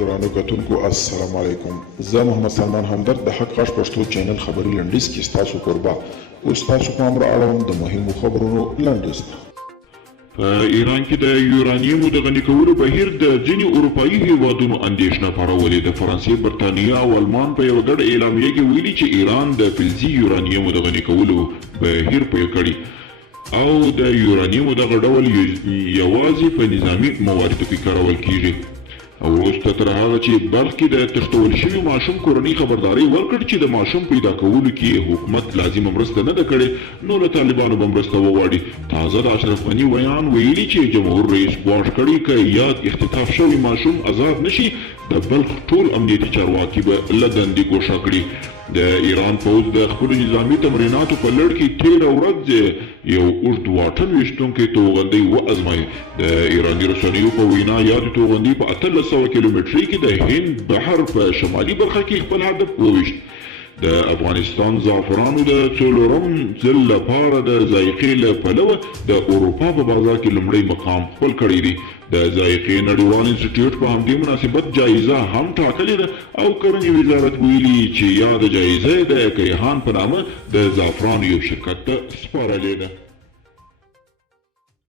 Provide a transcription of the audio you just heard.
درانو کتونکو السلام علیکم. زه محمد سلمان همدرد د حق غږ پښتو چینل خبري لنډیز کې ستاسو کوربه اوس تاسو پام را اړوم د مهمو خبرونو لنډیز ته. په ایران کې د یورانیمو د غني کولو بهیر د ځینې اروپایي هیوادونو اندېښنه پارولې. د فرانسې، برتانیا او آلمان په یوه ګډه اعلامیه کې ویلي چې ایران د فلزي یورانیمو د غني کولو بهیر پیل کړي او د یورانیمو دغه ډول یوازې په نظامي مواردو کې کارول کیږي. وروسته تر هغه چې بلخ کې د تښتول شوي ماشوم کورنۍ خبرداری ورکړ چې د ماشوم پیدا کولو کې حکومت لازمه مرسته نه ده کړې، نو له طالبانو به مرسته وغواړي. تازه د اشرف غني بیان ویلي چې جمهور رئیس ګواښ کړی که یاد اختطاف شوی ماشوم آزاد نشي د بلخ ټول امنیتي چارواکي به له دندې ګوښه کړي. د ایران پوځ د خپلو نظامي تمریناتو په لړ کې تېره ورځ یو اوږد واټن ویشتونکی توغندی وازمایي. د ایراني رسنیو په وینا یادې توغندي په 1800 کیلومترۍ کې د هند بحر په شمالي برخه کې خپل هدف وویشت. د افغانستان زعفرانو د څلورم ځل لپاره د ذایقې له پلوه د اروپا په بازار کې لومړی مقام خپل کړی دی. د ذایقې نړیوال انسټیټیوټ په همدې مناسبت جایزه هم ټاکلې ده او کرنې وزارت ویلي چې یاده جایزه د کیهان په نامه د زعفرانو یو شرکت ته سپارلې ده.